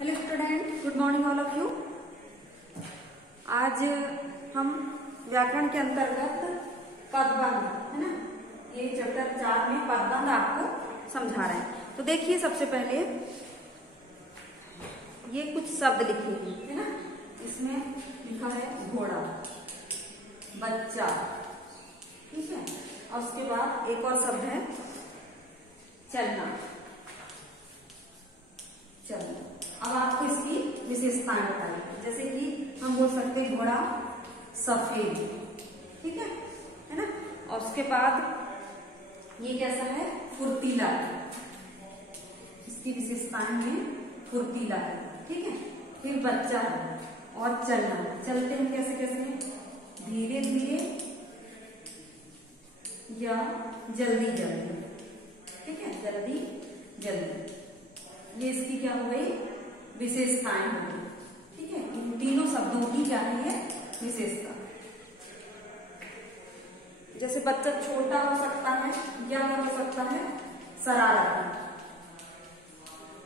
Hello student, good morning all of you. आज हम व्याकरण के अंतर्गत पदबंध है ना, ये चैप्टर 4 में पदबंध आपको समझा रहे हैं। तो देखिए, सबसे पहले ये कुछ शब्द लिखे हैं है ना। इसमें लिखा है घोड़ा, बच्चा, ठीक है। और उसके बाद एक और शब्द है चलना, चलना। अब आपको इसकी विशेषताएं बताइए। जैसे कि हम बोल सकते हैं घोड़ा सफेद, ठीक है ना। और उसके बाद ये कैसा है, फुर्तीला, इसकी विशेषताएं में फुर्तीला है, ठीक है। फिर बच्चा है और चलना, चलते हैं कैसे कैसे, धीरे धीरे या जल्दी जल्दी, ठीक है, जल्दी जल्दी। ये इसकी क्या हो गई, विशेषताएं हो गई, ठीक है। इन तीनों शब्दों की क्या है विशेषता। जैसे बच्चा छोटा हो सकता है या क्या हो सकता है, शरारती,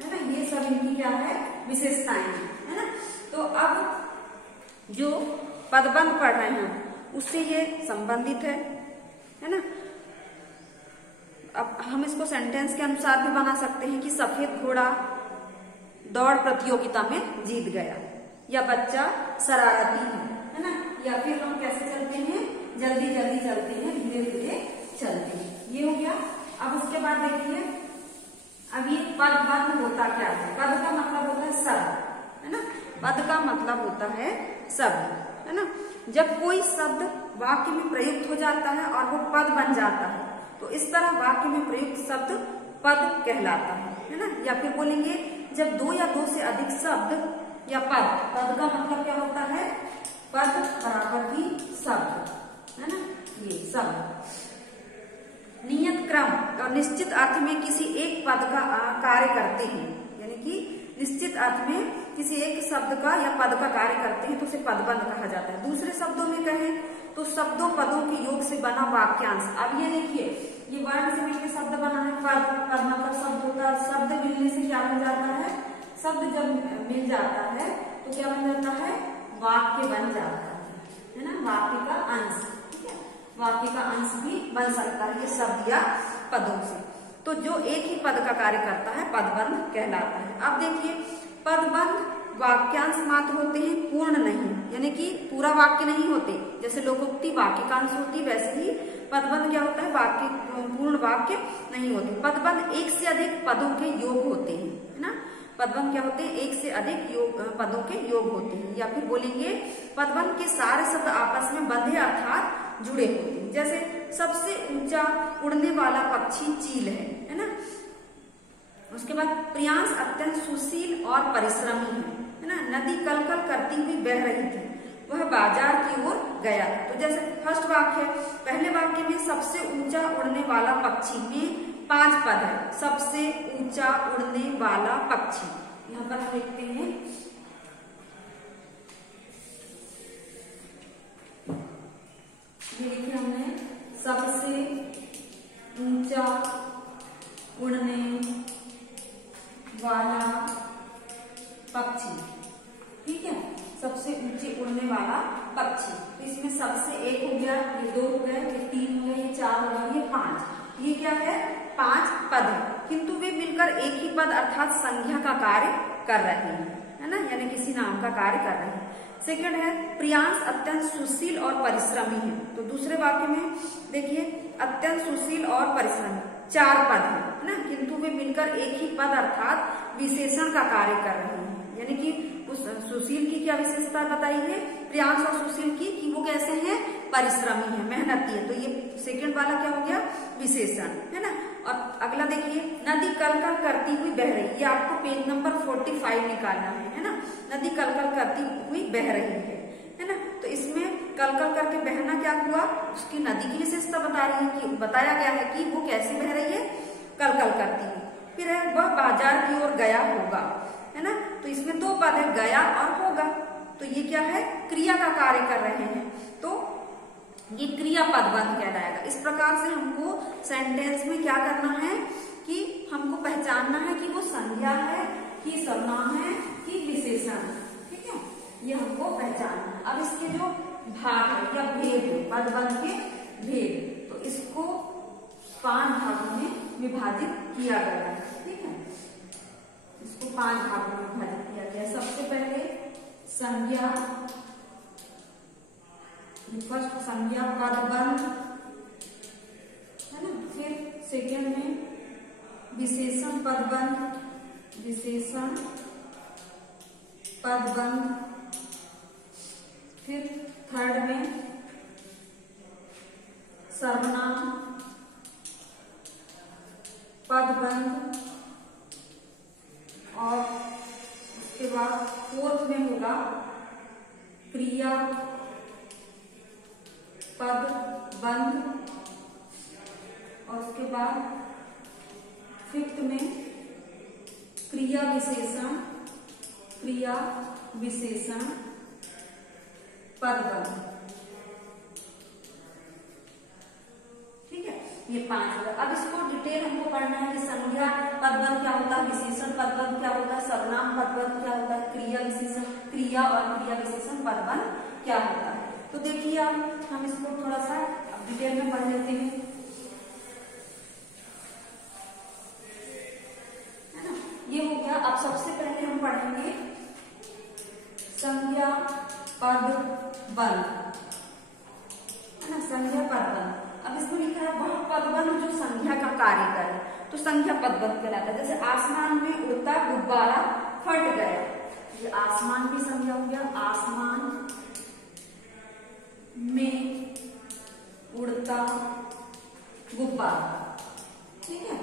है ना। ये सब इनकी क्या है, विशेषताएं है ना। तो अब जो पदबंध पढ़ रहे हैं उससे ये संबंधित है ना। अब हम इसको सेंटेंस के अनुसार भी बना सकते हैं कि सफेद घोड़ा दौड़ प्रतियोगिता में जीत गया, या बच्चा शरारती है ना। या फिर हम कैसे चलते हैं, जल्दी जल्दी चलते हैं, धीरे धीरे चलते हैं। ये हो गया। अब उसके बाद देखिए, अब ये पदबंध होता क्या है। पद का मतलब होता है शब्द, है ना। पद का मतलब होता है शब्द, है ना। जब कोई शब्द वाक्य में प्रयुक्त हो जाता है और वो पद बन जाता है, तो इस तरह वाक्य में प्रयुक्त शब्द पद कहलाता है ना। या फिर बोलेंगे जब दो या दो से अधिक शब्द या पद, पद का मतलब क्या होता है, पद बराबर ही शब्द, है ना। ये शब्द नियत क्रम और निश्चित अर्थ में किसी एक पद का कार्य करते हैं, यानी कि निश्चित अर्थ में किसी एक शब्द का या पद का कार्य करते हैं तो उसे पदबंध कहा जाता है। दूसरे शब्दों में कहें तो शब्दों पदों के योग से बना वाक्यांश। अब ये देखिए, ये वर्ण से मिलकर शब्द बना है, पद, पद मतलब शब्द होता है। शब्द मिलने से क्या बन जाता है, शब्द जब मिल जाता है तो क्या बन जाता है, वाक्य बन जाता है ना। वाक्य का अंश, ठीक है, वाक्य का अंश भी बन सकता है ये शब्द या पदों से। तो जो एक ही पद का कार्य करता है पदबंध कहलाता है। अब देखिए, पदबंध वाक्यांश मात्र होते हैं, पूर्ण नहीं, यानी कि पूरा वाक्य नहीं होते। जैसे लोकोक्ति वाक्य का अंश होती, वैसे ही पदबंध क्या होता है, वाक्य पूर्ण वाक्य नहीं होते। पदबंध एक से अधिक पदों के योग होते हैं, है ना। पदबंध क्या होते हैं, एक से अधिक पदों के योग होते हैं। या फिर बोलेंगे पदबंध के सारे शब्द आपस में बंधे अर्थात जुड़े होते हैं। जैसे सबसे ऊंचा उड़ने वाला पक्षी चील है ना। उसके बाद प्रियांश अत्यंत सुशील और परिश्रमी है ना। नदी कल कल करती हुई बह रही थी, वह बाजार की ओर गया। तो जैसे फर्स्ट वाक्य, पहले वाक्य में सबसे ऊंचा उड़ने वाला पक्षी में 5 पद है। सबसे ऊंचा उड़ने वाला पक्षी, यहाँ पर हम लिखते हैं ये लिखे हमने, सबसे ऊंचा उड़ने वाला पक्षी, ठीक है, सबसे ऊंचे उड़ने वाला पक्षी। तो इसमें सबसे एक हो गया, ये 2 हो गए, ये 3 हो गए, ये 4 हो गए, ये 5। ये क्या है, 5 पद है, किंतु वे मिलकर एक ही पद अर्थात संज्ञा का कार्य कर रहे हैं, है ना, यानी किसी नाम का कार्य कर रहे हैं। सेकंड है प्रियांश अत्यंत सुशील और परिश्रमी है। तो दूसरे वाक्य में देखिए, अत्यंत सुशील और परिश्रमी 4 पद है ना, किंतु वे मिलकर एक ही पद अर्थात विशेषण का कार्य कर रहे हैं। यानी कि उस सुशील की क्या विशेषता बताई है, प्रियांश और सुशील की, कि वो कैसे हैं, परिश्रमी है, मेहनती है। तो ये सेकंड वाला क्या हो गया, विशेषण, है ना। और अगला देखिए, नदी कल कल करती हुई बह रही, ये आपको पेज नंबर 45 निकालना है ना। नदी कल कल करती हुई बह रही है ना। तो इसमें कल कल करके बहना क्या हुआ, उसकी नदी की विशेषता बता रही है, कि बताया गया है कि वो कैसे बह रही है, कल कल करती हुई। फिर है वह बाजार की ओर गया होगा, है ना। तो इसमें 2 पद है, गया और होगा। तो ये क्या है, क्रिया का कार्य कर रहे हैं, तो ये क्रिया पदबंध कहलाएगा। इस प्रकार से हमको सेंटेंस में क्या करना है कि हमको पहले पहचानना है कि वो संज्ञा है कि सर्वनाम है कि विशेषण, ठीक है, ये हमको पहचानना है। अब इसके जो भाग है या भेद है, पदबंध के भेद, तो इसको 5 भागों में विभाजित किया गया है, ठीक है, इसको 5 भागों में विभाजित किया गया है। सबसे पहले संज्ञा, फर्स्ट संज्ञा पदबंध है ना, फिर सेकेंड में विशेषण पदबंध, विशेषण पदबंध, फिर थर्ड में सर्वनाम पदबंध, और उसके बाद फोर्थ में होगा क्रिया पदबंध, और उसके बाद फिफ्थ में क्रिया विशेषण, क्रिया विशेषण पदबंध, ठीक है, ये 5 होगा। अब इसको डिटेल हमको पढ़ना है कि संज्ञा पदबंध क्या होता है, विशेषण पदबंध क्या होता है, सर्वनाम पदबंध क्या होता है, क्रिया विशेषण, क्रिया और क्रिया विशेषण पदबंध क्या होता है। तो देखिए अब हम इसको थोड़ा सा डिटेल में पढ़ लेते हैं, है ना, ये हो गया। अब सबसे पहले हम पढ़ेंगे संज्ञा पदबंध, है ना, संज्ञा पदबंध। अब इसमें लिखा है वह पदबंध जो संज्ञा का कार्य करे, तो संज्ञा पदबंध कहलाता है। जैसे आसमान में उड़ता गुब्बारा फट गया, ये आसमान की संज्ञा हो गया, आसमान में उड़ता गुब्बारा, ठीक है,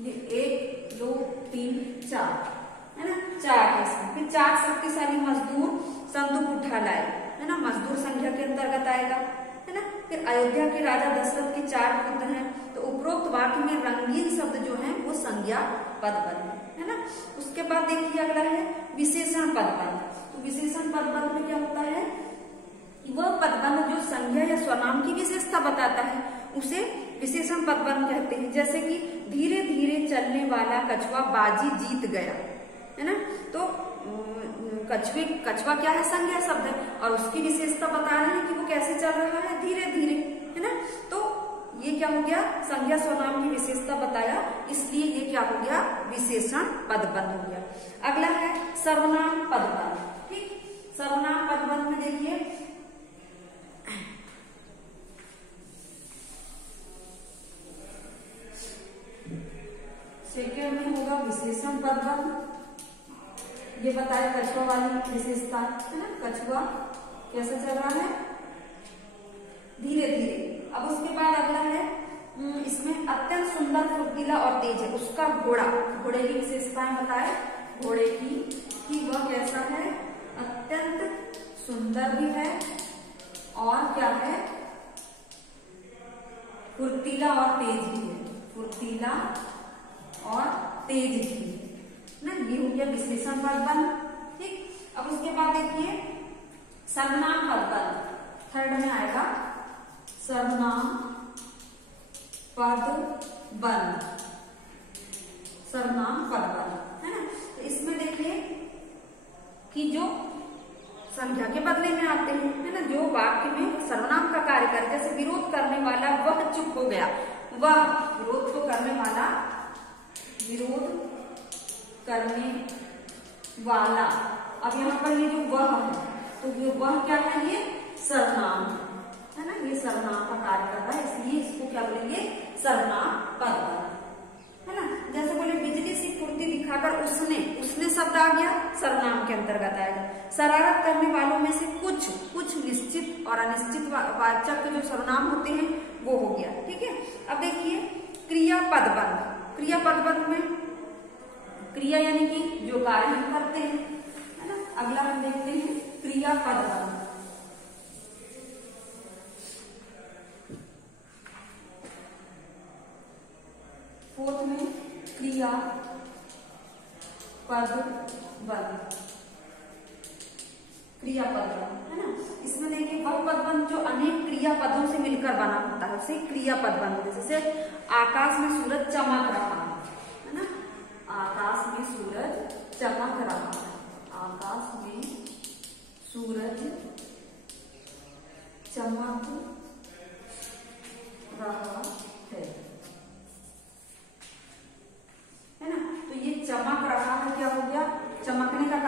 ये 1 2 3 4 है ना, 4 है। फिर 4 शक्तिशाली मजदूर संदूक उठा लाए, है ना, मजदूर संख्या के अंतर्गत आएगा, है ना। फिर अयोध्या के राजा दशरथ के 4 पुत्र हैं, तो उपरोक्त वाक्य में रंगीन शब्द जो है वो संज्ञा पदबंध है ना। उसके बाद देखिए अगला है विशेषण पदबंध। तो विशेषण पदबंध में क्या होता है, वह पदबंध जो संज्ञा या स्वनाम की विशेषता बताता है उसे विशेषण पदबंध कहते हैं। जैसे कि धीरे धीरे चलने वाला कछुआ बाजी जीत गया, है ना। तो कछुआ क्या है, संज्ञा शब्द है, और उसकी विशेषता बता रहे हैं कि वो कैसे चल रहा है, धीरे धीरे, है ना। तो ये क्या हो गया, संज्ञा स्वनाम की विशेषता बताया, इसलिए ये क्या हो गया, विशेषण पदबंध हो गया। अगला है सर्वनाम पदबंध, ठीक। सर्वनाम पदबंध में देखिए सेकेंड में होगा विशेषण पदबंध, ये बताया कछुआ वाली विशेषता, है ना, कछुआ कैसे चल रहा है, धीरे धीरे। अब उसके बाद अगला है इसमें अत्यंत सुंदर, फुर्तीला और तेज है उसका घोड़ा, घोड़े की विशेषताएं बताए घोड़े की कि वह कैसा है, अत्यंत सुंदर भी है और क्या है, फुर्तीला और तेज भी है, फुर्तीला और तेज भी ना। ये हो गया विशेषण पदबंध, ठीक। अब उसके बाद देखिए सर्वनाम पदबंध, थर्ड में आएगा सर्वनाम पदबंध, सर्वनाम पदबंध, है ना। तो इसमें देखिए कि जो संज्ञा के बदले में आते हैं, है ना, जो वाक्य में सर्वनाम का कार्य करे, जैसे विरोध करने वाला वह चुप हो गया, वह विरोध को करने वाला, विरोध करने वाला। अब यहाँ पर ये जो वह है, तो ये वह क्या है, ये सर्वनाम है ना, ये सर्वनाम का कार्य कर रहा है, इसलिए इसको क्या बोलेंगे, सर्वनाम पदबंध, है ना। जैसे बोले बिजली सी फुर्ती दिखाकर उसने, उसने शब्द आ गया, सर्वनाम के अंतर्गत आएगा। शरारत करने वालों में से कुछ निश्चित और अनिश्चित वाचक के जो सर्वनाम होते हैं वो हो गया, ठीक है। अब देखिए क्रिया पदबंध, क्रिया पदबंध में क्रिया यानी कि जो कार्य हम करते हैं, है ना। अगला हम देखते हैं क्रिया पदबंध। फोर्थ में क्रिया पदबंध, क्रिया पदबंध, है ना। इसमें देखिए वह पदबंध जो अनेक क्रिया पदों से मिलकर बना होता है उसे क्रिया पदबंध। जैसे आकाश में सूरज चमक रहा है,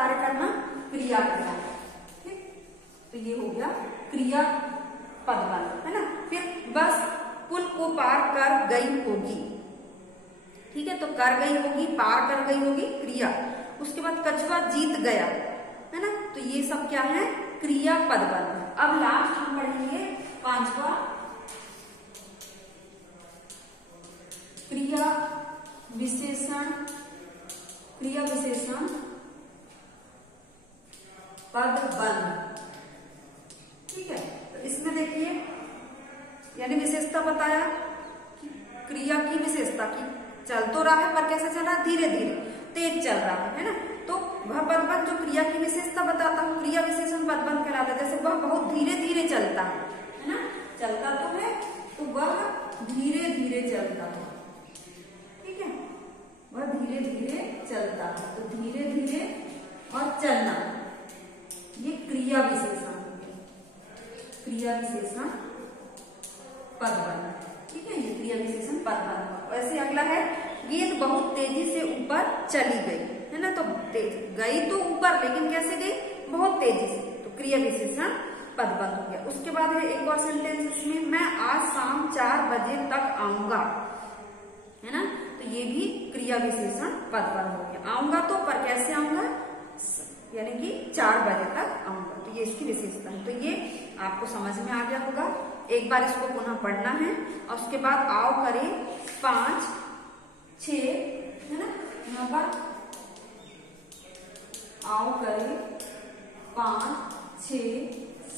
कार्य करना, क्रिया करना। ठीक, तो ये हो गया क्रिया पदबंध, है ना। फिर बस पुल को पार कर गई होगी, ठीक है, तो कर गई होगी, पार कर गई होगी क्रिया। उसके बाद कछुआ जीत गया, है ना, तो ये सब क्या है, क्रिया पदबंध। अब लास्ट हम पढ़ेंगे 5वां क्रिया विशेषण, क्रिया विशेषण पदबंध। ठीक है, तो इसमें देखिए यानी विशेषता बताया कि क्रिया की विशेषता की चल तो रहा है पर कैसे चल रहा है, धीरे धीरे, तेज चल रहा है ना। तो वह पदबंध जो क्रिया की विशेषता बताता है, क्रिया विशेषण पदबंध कहलाता है। जैसे वह बहुत धीरे धीरे चलता है ना, चलता तो है तो वह धीरे धीरे चलता है, ठीक है, वह धीरे धीरे चलता है, तो धीरे धीरे और चलना ये क्रिया विशेषण हो गया, क्रिया विशेषण पदबंध। ठीक है, ये क्रिया विशेषण पदबंध। वैसे अगला है गेंद बहुत तेजी से ऊपर चली गई, है ना, तो तेज गई तो ऊपर, लेकिन कैसे गई, बहुत तेजी से, तो क्रिया विशेषण पदबंध हो गया। उसके बाद है एक और सेंटेंस इसमें, मैं आज शाम 4 बजे तक आऊंगा, है ना, तो ये भी क्रिया विशेषण पदबंध हो गया। आऊंगा तो पर कैसे आऊंगा, यानी कि 4 बजे तक आऊंगा, तो ये इसकी विशेषता है। तो ये आपको समझ में आ गया होगा। एक बार इसको पुनः पढ़ना है और उसके बाद आओ करें 5, 6, है ना, यहाँ पर आओ करें 5, 6,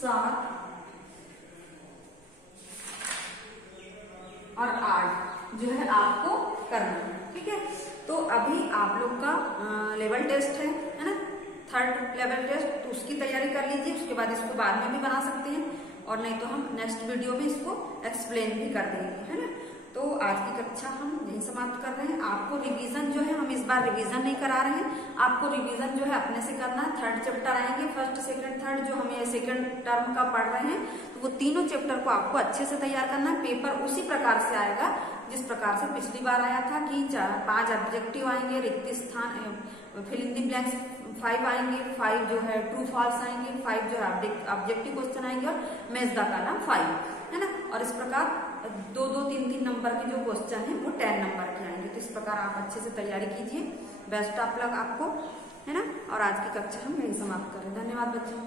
7 और 8 जो है आपको करना है। ठीक है, तो अभी आप लोग का लेवल टेस्ट है ना, 3rd लेवल टेस्ट, तो उसकी तैयारी कर लीजिए। उसके बाद इसको बाद में भी बना सकते हैं और नहीं तो हम नेक्स्ट वीडियो में इसको एक्सप्लेन भी कर देंगे, है ना। तो आज की कक्षा हम यही समाप्त कर रहे हैं। आपको रिवीजन जो है, हम इस बार रिवीजन नहीं करा रहे हैं, आपको रिवीजन जो है अपने से करना है। 3rd चैप्टर आएंगे, 1st, 2nd, 3rd जो हम ये 2nd टर्म का पढ़ रहे हैं, तो वो तीनों चैप्टर को आपको अच्छे से तैयार करना है। पेपर उसी प्रकार से आएगा जिस प्रकार से पिछली बार आया था कि 5 ऑब्जेक्टिव आएंगे, रिक्त स्थान, फिल इन द ब्लैंक्स 5 आएंगे, 5 जो है ट्रू फॉल्स आएंगे, 5 जो है ऑब्जेक्टिव क्वेश्चन आएंगे और मैच द कॉलम 5, है ना। और इस प्रकार 2-2, 3-3 नंबर के जो क्वेश्चन है वो 10 नंबर के आएंगे। तो इस प्रकार आप अच्छे से तैयारी कीजिए। बेस्ट ऑफ लक आपको, है ना। और आज की कक्षा हम यही समाप्त कर रहे हैं। धन्यवाद बच्चों।